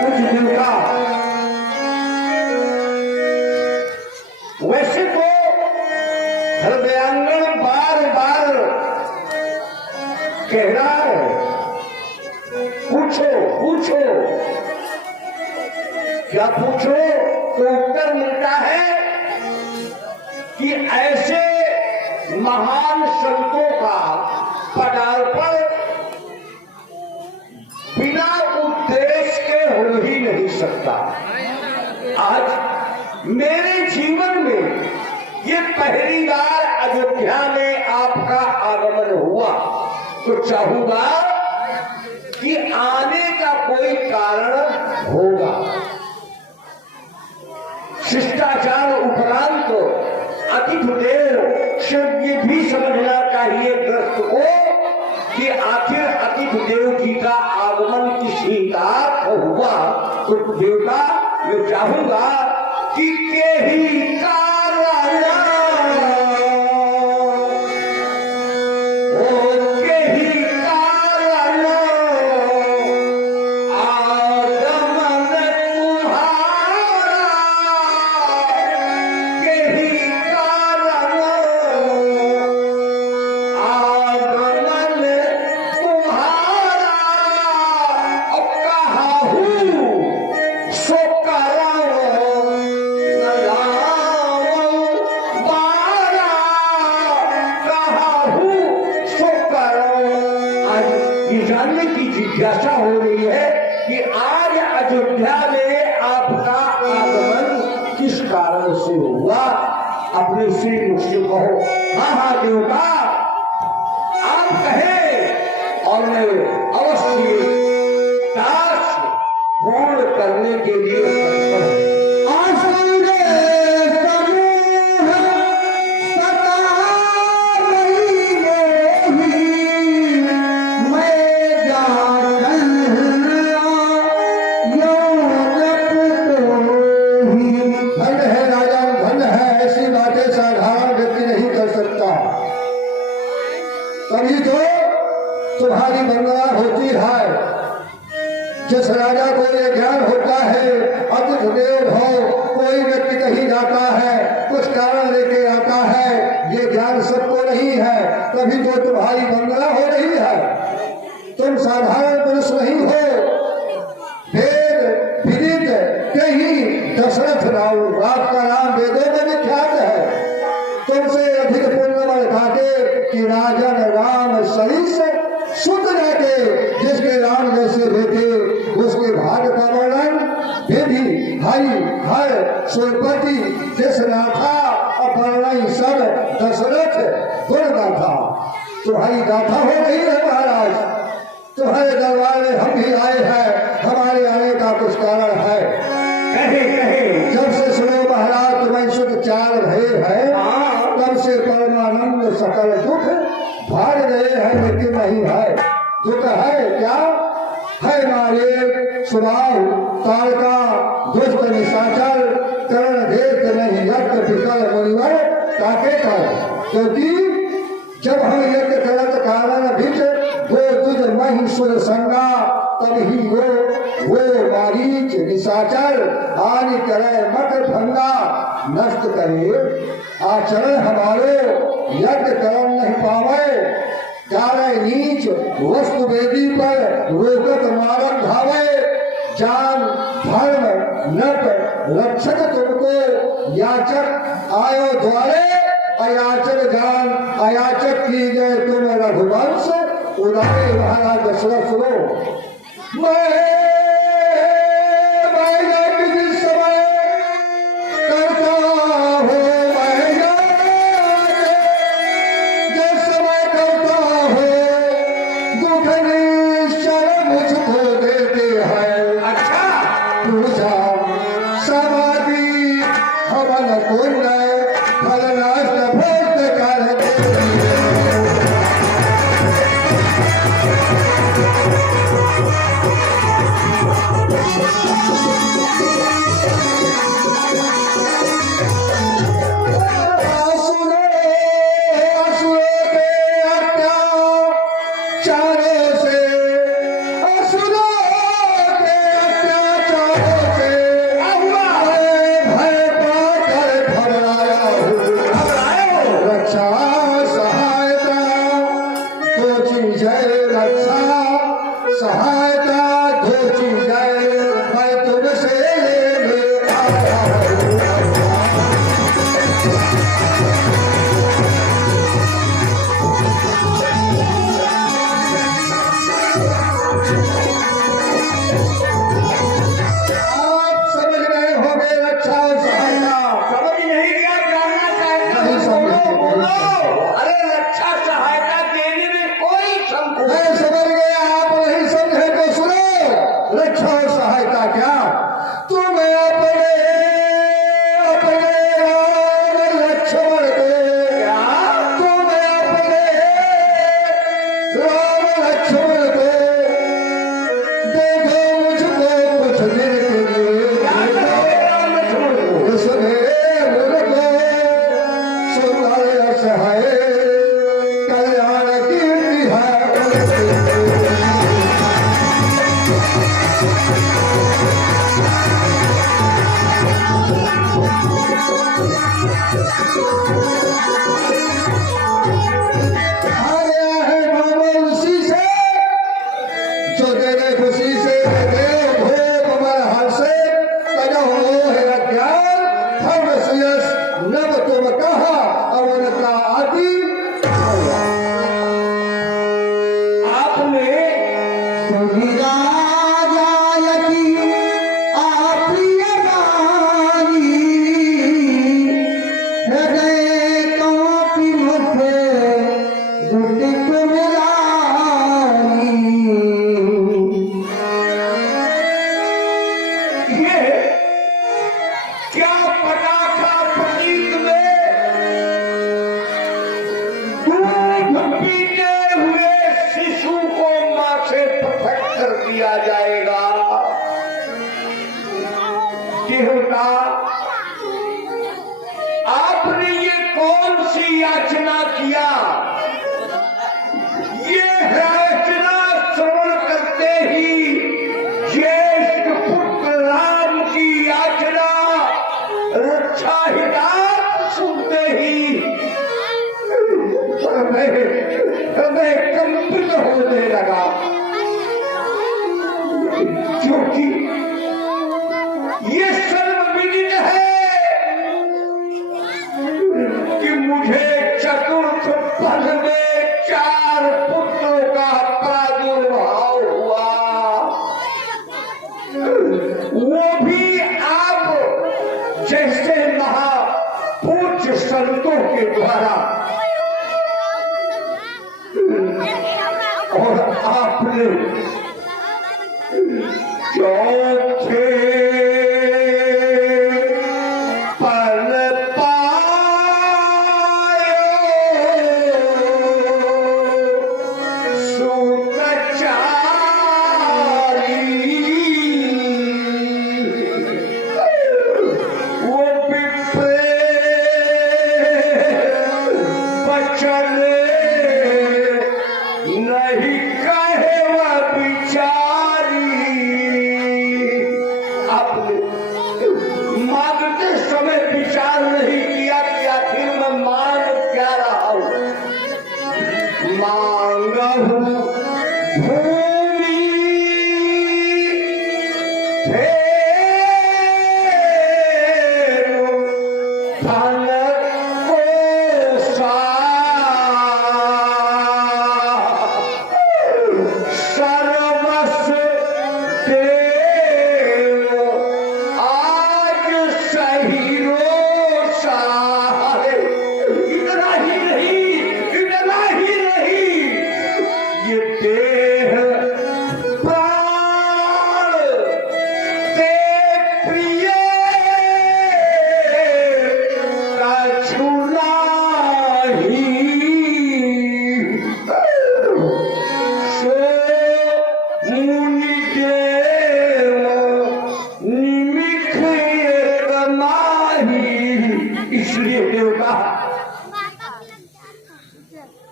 कुछ दिन का। वैसे तो हृदयांगन बार बार कह रहा है, पूछो पूछो। क्या पूछो? तो उत्तर मिलता है कि ऐसे महान संतों का पदार्पण बिना उद्देश्य के हो ही नहीं सकता। आज मेरे जीवन में ये पहली बार अयोध्या में आपका आगमन हुआ, तो चाहूंगा कि आने का कोई कारण होगा। शिष्टाचार उपरांत अतिथिदेव से ये भी समझना चाहिए ग्रस्त को कि आखिर अतिथिदेव जी का आगमन किस हिसाब से हुआ। तो देवता मैं चाहूंगा कि के ही कारण जानने की जिज्ञासा हो रही है कि आज अयोध्या में आपका आगमन किस कारण से हुआ। अपने श्री मुझसे कहो। हाँ हाँ देवता, आप कहे और मैं अवश्य दास पूर्ण करने के लिए तभी तो तुम्हारी वंदना होती है। जिस राजा को ये ज्ञान होता है अतिथिदेव भव, कोई व्यक्ति कहीं जाता है कुछ कारण लेके आता है, ये ज्ञान सबको नहीं है, तभी तो तुम्हारी वंदना हो रही है। तुम साधारण पुरुष नहीं हो, वेद विदित कहीं दशरथ राव, आपका नाम वेदों में विख्यात है। तुमसे अधिक पुण्यमय घाटे कि राजन राम सरिस सुत जाते, जिसके राम जैसे बेटे उसके भाग्य का वर्णन विधि हरि हर सुरपति दशरथा अपर्ण सब दशरथ गुण गाथा। तुम्हारी गाथा हो रही है महाराज। तुम्हारे दरबार में हम भी आए हैं, हमारे आने का कुछ कारण है। कहे कहे जब से सुनो महाराज तुम्हें सुख चार भय है, तब से परमानंद सकल दुख भाग गए हैं, लेकिन नहीं है। दुख है क्या है? मारे स्वभाव तारका दुष्ट निशाचर करण देख नहीं यज्ञ विकल मुनिवर ताके कर। क्योंकि जब हम यज्ञ करत कारण बीच दो तुझ महिषुर संगा, तब ही वो मारीच निशाचर हानि करे मत भंगा नष्ट करे। आचरण हमारे यज्ञ कर्म नहीं पावे, जाने नीच वस्तु वेदी पर रोकत मारक धावे। जान धर्म नट रक्षक तुमको याचक आयो द्वारे, अयाचक जान अयाचक की गए तुम रघुवंश उदारे। महाराज दशरथ सुनो, मैं जिस समय करता हूँ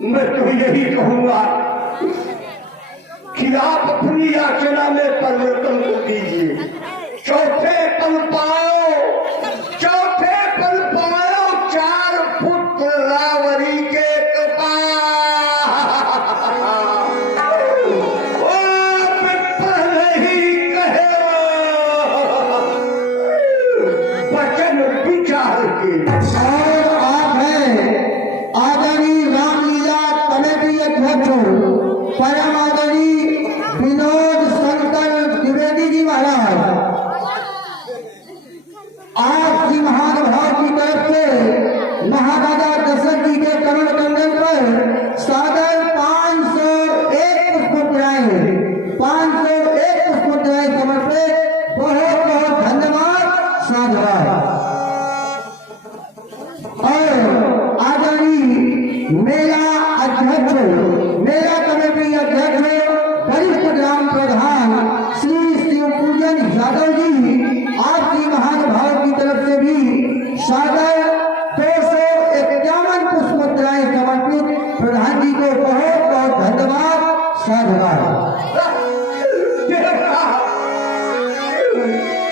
मैं तो यही कहूंगा कि आप अपनी याचना में परिवर्तन कर दीजिए। चौथे पल पाओ 4 पुत्र रावरी के पहले ही कहे वचन विचार के परम आदरणीय विनोद शंकर द्विवेदी जी महाराज, आपकी महान भाव की तरफ से महाराजा दशरथ जी के करण कंगन पर सादर 501 पुष्पमुद्राएं 501 पुष्पमुद्राएं समर्पित। बहुत बहुत धन्यवाद, साधुवाद। और आदरणीय मेला अध्यक्ष, मेला कमेटी अध्यक्ष, वरिष्ठ ग्राम प्रधान श्री शिव पूजन यादव जी, आपकी महान भाव की तरफ से भी सादर 251 पुष्पमुद्राएं समर्पित। प्रधान जी को बहुत बहुत धन्यवाद, साधुवाद।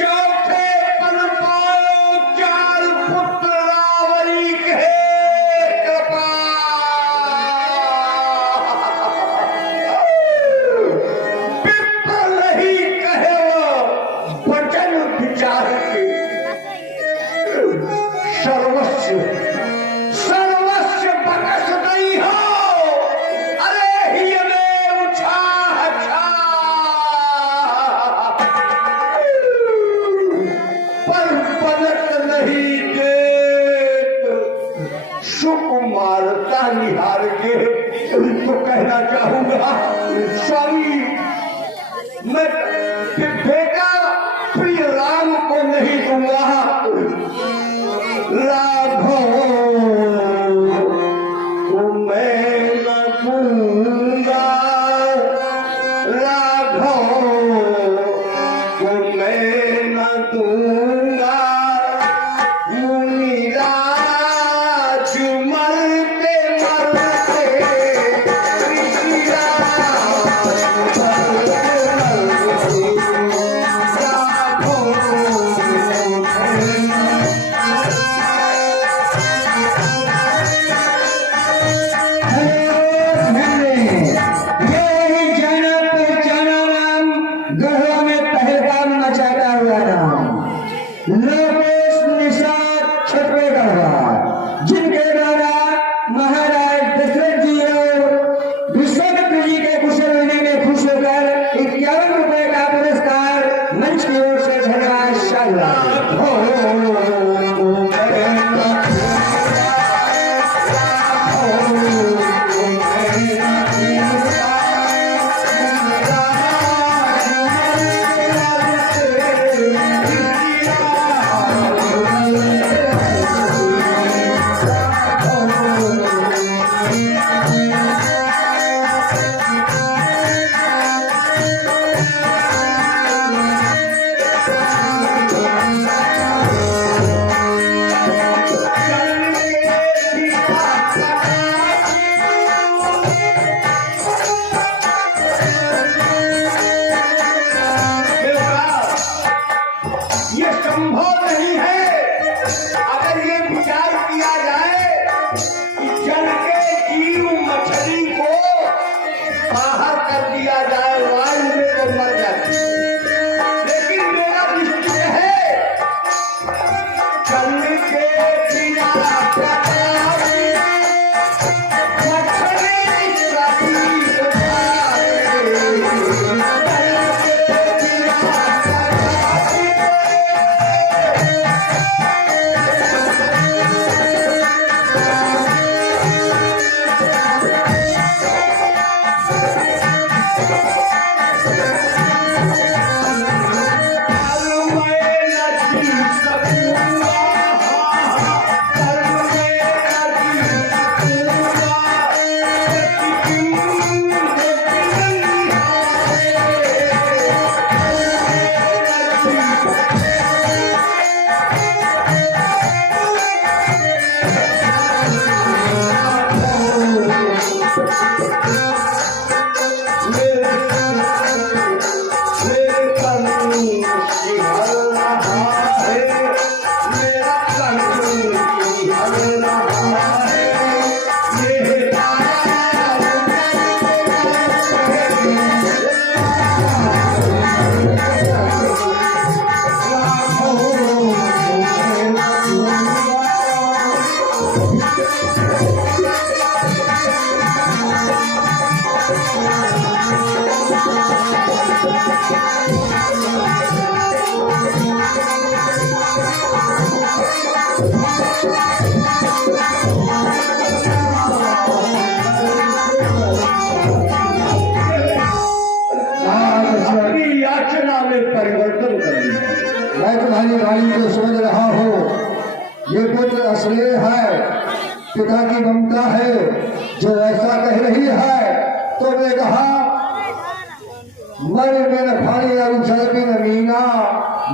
चौथे पल पाओ दूंगा मुनिराज मरते मरते लोकेश निषाद छत्तीसगढ़ जिनके द्वारा महाराज दशरथ जी और विश्वामित्र जी के कुशल होने में खुश होकर 51 रुपए का पुरस्कार मंच की ओर से धन्यवाद शाह ये संभव नहीं है। अगर ये विचार किया जाए कि जल के जीव मछली को बाहर कर दिया जाए वायु में तो मर जाती, लेकिन मेरा निश्चय है जल के बिना परिवर्तन कर दिया। मैं तुम्हारी वाणी को समझ रहा हूँ। ये पुत्र स्नेह है, पिता की ममता है जो ऐसा कह रही है। तो मैं कहा मन बिन फणी अरु जल बिन मीना,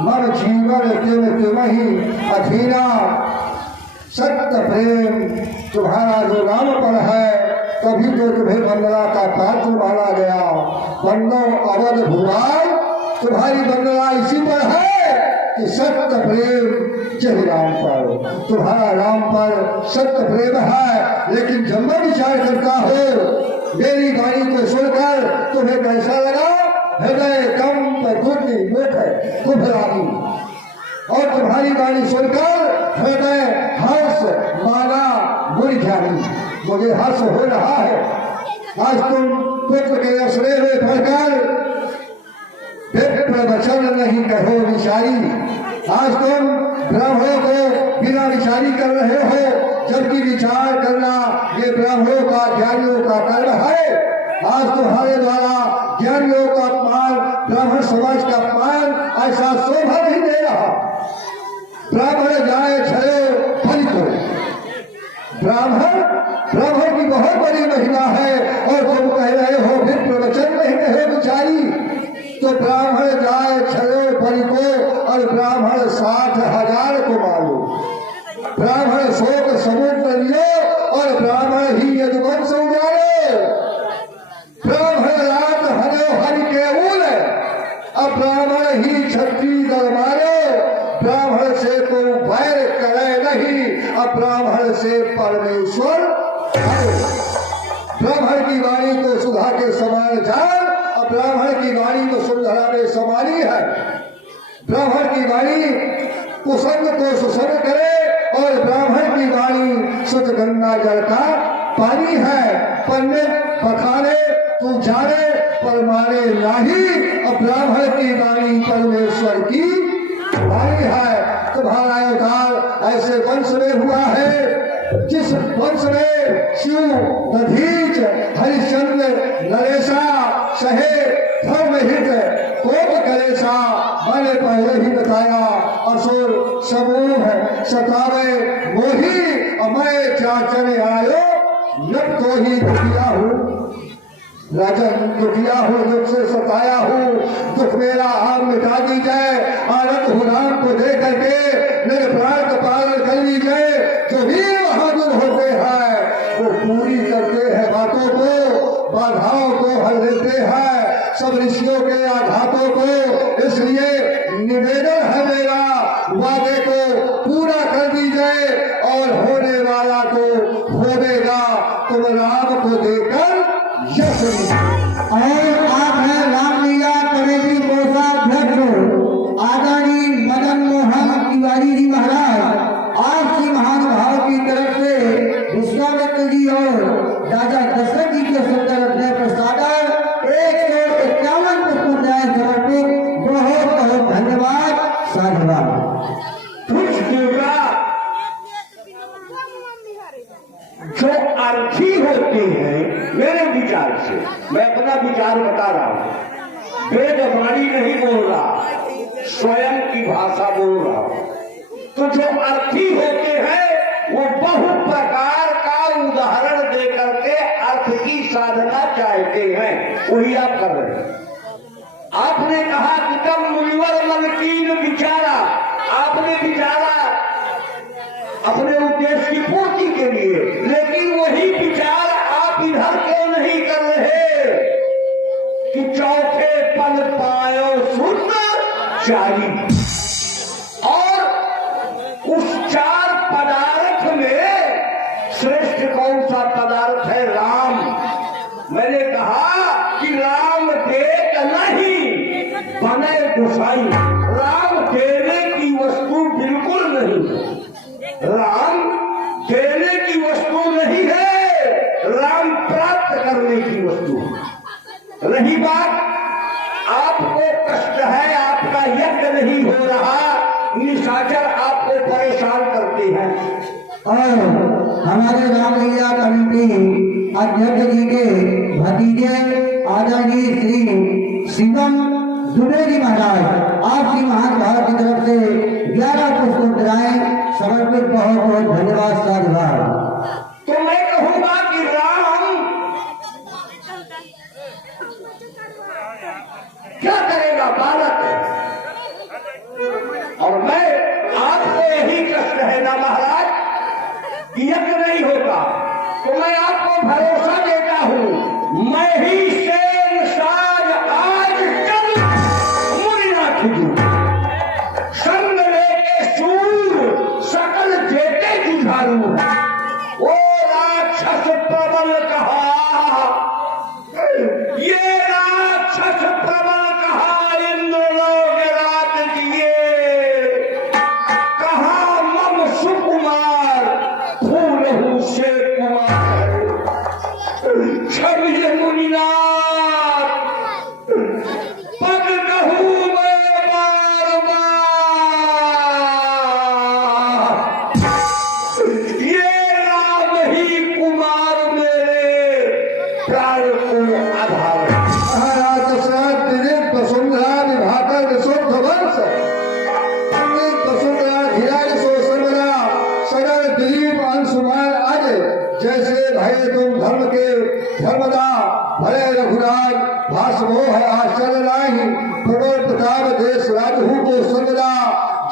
मन जीवन तिम तिमहि अधीना। सत्य प्रेम तुम्हारा जो नाम पर है, तभी तो तुम्हें वंदना का पात्र माना गया। वंदो अवध भुवाल, तुम्हारी वंदना इसी पर है कि सत्य प्रेम जय राम पर, तुम्हारा राम पर सत्य प्रेम है। लेकिन जब मैं विचार करता हूँ मेरी वाणी को सुनकर तुम्हें कैसा लगा? हृदय कंप बुद्धि मुख कुभरानी, और तुम्हारी वाणी सुनकर हृदय हर्ष माना मुरझानी। मुझे हर्ष हो रहा है। आज तुम पुत्र के स्नेह में पढ़कर प्रवचन नहीं कहो विचारी। आज तुम ब्राह्मणों को बिना विचारी कर रहे हो, जबकि विचार करना ये ब्राह्मणों का ज्ञानियों का कर्म है। आज तुम्हारे द्वारा ज्ञानियों का अपमान, ब्राह्मण समाज का अपमान ऐसा शोभा नहीं दे रहा। ब्राह्मण जाए छड़े फलित हो। ब्राह्मण की बहुत बड़ी महिमा है, और तुम कह रहे हो फिर प्रवचन नहीं कहे विचारी। तो ब्राह्मण जाए छयो परी को और ब्राह्मण 60,000 को मारो। ब्राह्मण शोक समुद्र लियो और ब्राह्मण ही यदुवंश उजाड़े। ब्राह्मण रात हरे हरि के उल अब ब्राह्मण ही क्षत्रिय दल मारो। ब्राह्मण से को वैर करे नहीं अब ब्राह्मण से परमेश्वर हरे। ब्राह्मण की वाणी को सुधा के समान जान और ब्राह्मण की वाणी को सुंदरा में समानी है। ब्राह्मण की वाणी कुसंग को सुसंग करे और ब्राह्मण की वाणी शुद्ध गंगा जल का पानी है। पंडित बखाने तू जाने पर माने नहीं और ब्राह्मण की वाणी परमेश्वर की वाणी है। तुम्हारा अवतार ऐसे वंश में हुआ है जिस वंश में शिव दधीच हरिश्चंद्र नरेशा सहे धर्महित कोप कलेशा मैंने पहले ही बताया। असुर समूह सतावे मोही और मैं चाचने आयो जब तो ही दुखिया हूँ राजन दुखिया हूँ दुख से सताया हूँ। दुख मेरा आप मिटा दी जाए। आनंद हूँ राम को दे करके मेरे प्राण का पालन कर ली जाए। जो वीर बहादुर होते हैं वो पूरी करते हैं बातों को बाधाओं को हल लेते हैं सब ऋषियों के आघातों को। इसलिए निवेदन है मेरा वादे को पूरा कर दी जाए और होने वाला तो होगा। तुम राम को देकर यश और आप हैं रामलीला कमेटी कोषाध्यक्ष आदरणीय मदन मोहन तिवारी जी महाराज। आपकी महानुभाव की तरफ से विश्वामित्र जी और राजा दशरथ जी के सुंदर प्रसादर 151 पुष्पांजलि समर्पित। बहुत बहुत धन्यवाद। साधुवाद। जो अर्थी होते हैं मेरे विचार से, मैं अपना विचार बता रहा हूँ, वेदवाणी नहीं बोल रहा, स्वयं की भाषा बोल रहा हूँ। तो जो अर्थी होते हैं वो बहु प्रकार का उदाहरण दे करके अर्थ की साधना चाहते हैं, वही आप कर रहे हैं। आपने कहा कि तब मुनिवर मलकीन विचारा, आपने विचारा अपने उद्देश्य की पूर्ति के लिए, लेकिन वही विचार आप इधर क्यों नहीं कर रहे कि चौथे पल पायो सुंदर चारी। और उस 4 पदार्थ में श्रेष्ठ कौन सा पदार्थ है? राम। मैंने कहा कि राम देख नहीं बने गुसाई। राम देने की वस्तु बिल्कुल नहीं है। राम देने की वस्तु नहीं है, राम प्राप्त करने की वस्तु है। रही बात आपको कष्ट है, आपका यज्ञ नहीं हो रहा, निशाचर आपको परेशान करते हैं। और हमारे रामलीला कमेटी अध्यक्ष जी के भतीजे आदरणीय श्री शिवम दुबे जी महाराज आपकी महानुभाव की तरफ से 11 पुष्पोत्तराएं समर्पित। बहुत बहुत धन्यवाद। साधुवाद। तो मैं कहूंगा कि राम क्या करेगा? बालक है। और मैं आपको यही कष्ट है ना महाराज कि यज्ञ नहीं होगा, तो मैं आपको भरोसा देता हूं, मैं ही शेर साज आज चल मुनिनाथ जी संग लेके सूर सकल जेते जुझा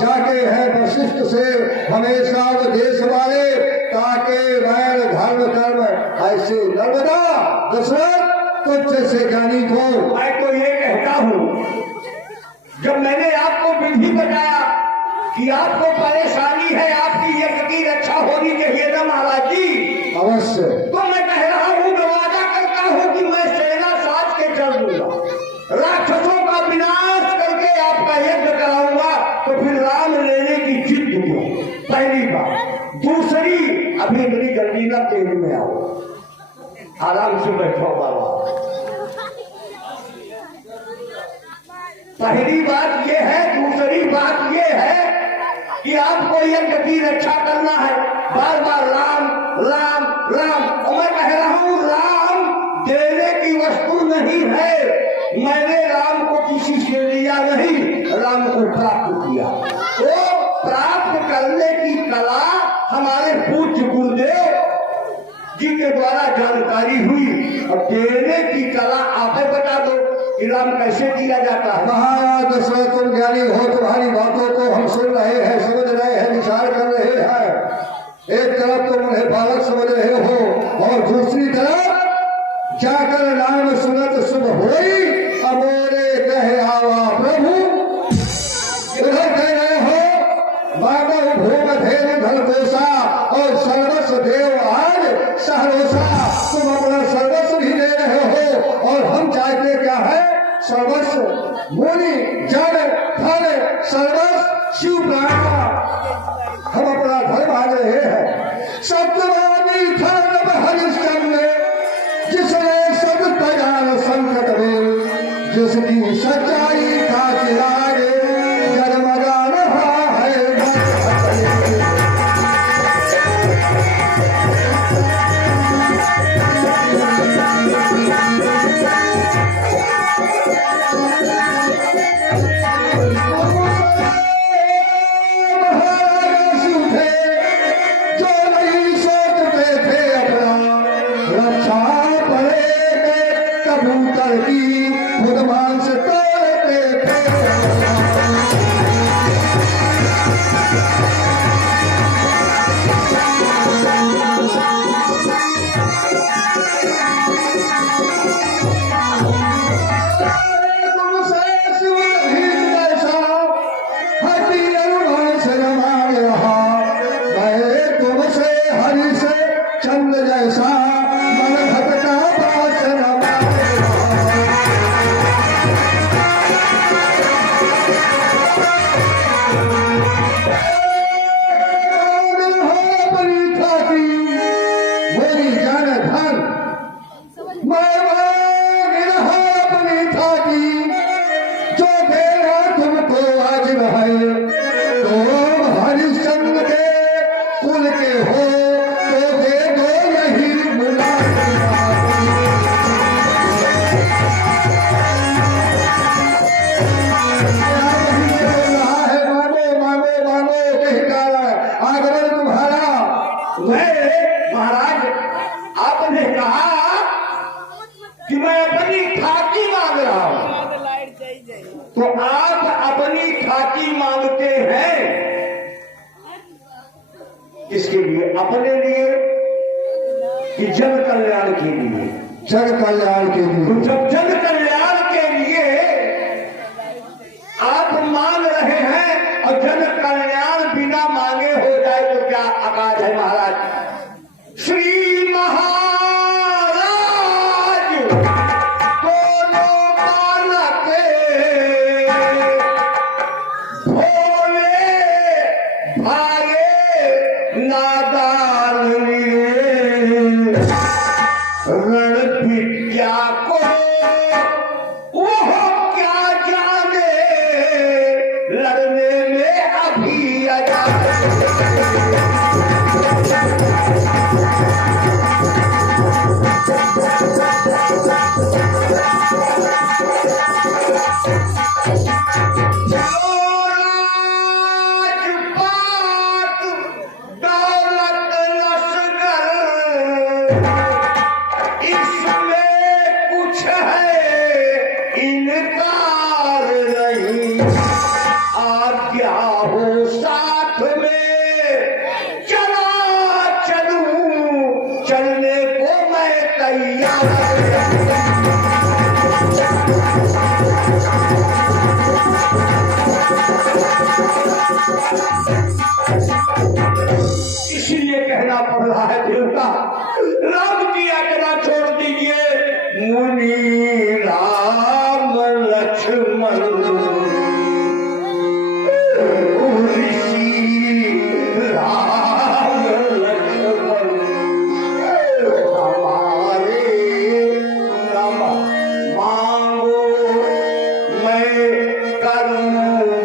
जाके है वशिष्ठ से हमेशा देश वाले ताके वैर धर्म कर्म ऐसे नर्मदा दशरथ तुझ जैसे ज्ञानी को मैं तो ये कहता हूँ, जब मैंने आपको विधि बताया कि आपको परेशानी है, आपकी यज्ञ की रक्षा होनी चाहिए ना महाराज जी, अवश्य तो मैं कह रहा हूँ, वादा करता हूँ कि मैं सेना साज के चल दूंगा, राक्षसों का विनाश करके आपका यज्ञ कराऊंगा। तो फिर राम लेने की जिद क्यों? पहली बात। दूसरी, अभी मेरी जल्दी ना तेल में आओ, आराम से बैठो बाबा। पहली बात ये है, दूसरी बात ये है कि आपको यज्ञ की रक्षा करना है, बार बार राम राम राम। और मैं कह रहा हूं, राम देने की वस्तु नहीं है, मैंने राम को किसी से लिया नहीं, राम को प्राप्त किया। तो प्राप्त करने की कला हमारे पूज्य गुरुदेव जी के द्वारा जानकारी हुई, और देने की कला आप बता दो कि राम कैसे दिया जाता है। महाराज दशरथ तुम ज्ञानी हो, तुम्हारी बातों को हम सुन रहे हैं, समझ रहे हैं, विचार कर रहे हैं। एक तरफ तुम उन्हें बालक समझ रहे हो और दूसरी तरफ जाकर नाम सुनत शुभ होई अमोरे कहे आवा प्रभु। उधर कह रहे हो मानव भूम धेनु धन कोसा और सर्वस्व देव आज सहरोसा। तुम अपना सर्वस्व भी दे रहे हो और हम चाहते क्या है? सर्वस्व मूली जड़ धन सर्वस्व शिव प्राण का हम अपना धर्म आ रहे हैं। सत्यवादी धर्म हरिश्चंद्र जिसने सब तजान संकट में, जिसकी सच्चाई का चिराग जगमगा रहा है। महाराज आपने कहा कि मैं अपनी ठाकी मांग रहा हूं, तो आप अपनी ठाकी मांगते हैं इसके लिए, अपने लिए कि जन कल्याण के लिए? जन कल्याण के लिए। तो जब जन कल्याण के लिए आप मांग रहे हैं और जन कल्याण बिना मांगे हो जाए तो क्या आकाश है महाराज? श्री महाराज दोनों बालक भोले भागे नादान रण विद्या को वह क्या जाने, लड़ने में अभी दौलत इसलिए कहना पड़ रहा है देवता, राम की आज्ञा छोड़ दीजिए। मुनि राम लक्ष्मण ऋषि राम लक्ष्मण हमारे नाम मांगो मैं करूं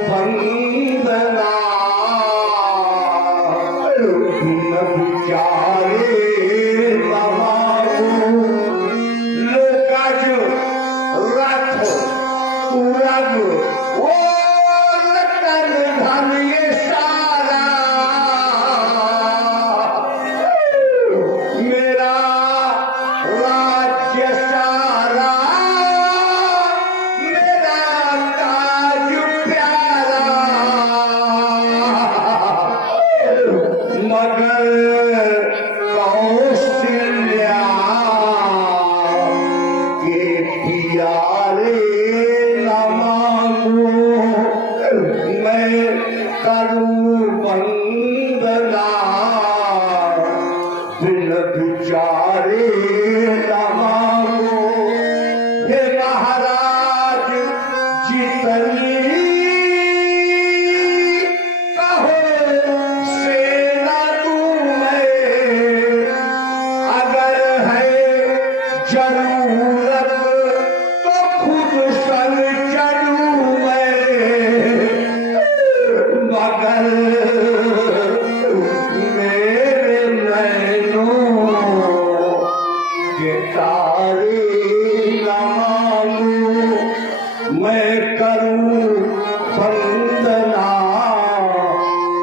वंदना। न विचारे न मांगो लोकाज रथ तुरग वो रतन धन ये सारा मेरा राज्य सारा मेरा ताज प्यारा मगर कौशल्या के प्यारे न मांगो मैं करूं वंदना। बिन विचारे न मांगो हे महाराज जितनी कहो सेना तुम्हें अगर है जरूरत तो खुद संग चलूं मैं। मगर मेरे नैनों के तारे न मांगो मैं करूं वंदना।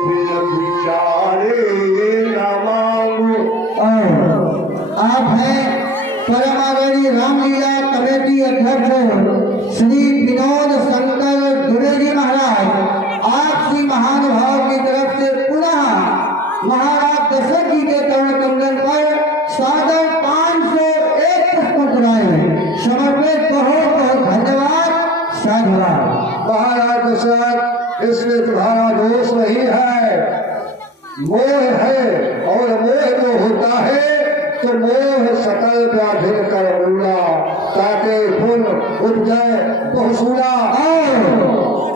बिन विचारे न मांगो। आप हैं परम आदरणीय रामलीला कमेटी अध्यक्ष श्री विनोद शंकर दुबे जी महाराज, आपसी महानुभाव की तरफ से पुनः महाराज दशरथ जी के कर्ण कंदन पर सादर 501 पुष्प समर्पित। बहुत बहुत धन्यवाद। साधुवाद। महाराज दशरथ, इसमें तुम्हारा दोष नहीं है, मोह है। और मोह जो होता है तो मोह सकल व्याधिन कर मूला, ताकि पुन उपजय बहुसूला।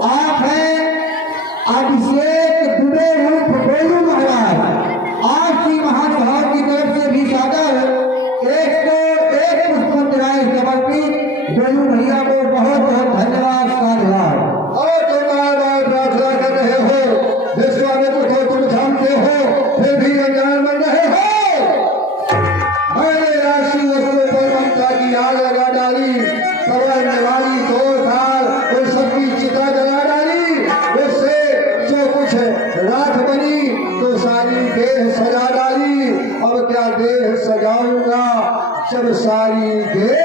आप हैं अभिषेक दुबे रूप गोलू महाराज, आपसी महानुभाव की तरफ से भी सादर 101 पुष्पराय समर्पित। गोलू भैया को बहुत बहुत धन्यवाद। साधुवाद। और तुम बार बार प्रार्थना कर रहे हो, विश्वामित्र को तुम जानते हो, फिर भी अनजान बन रहे हो। मैंने राशि वस्तु पर ममता की आग लगा डाली, पवन वाली 2 साल उन सबकी चिता जला डाली। उससे जो कुछ राख बनी तो सारी देह सजा डाली। अब क्या देह सजाऊंगा जब सारी देह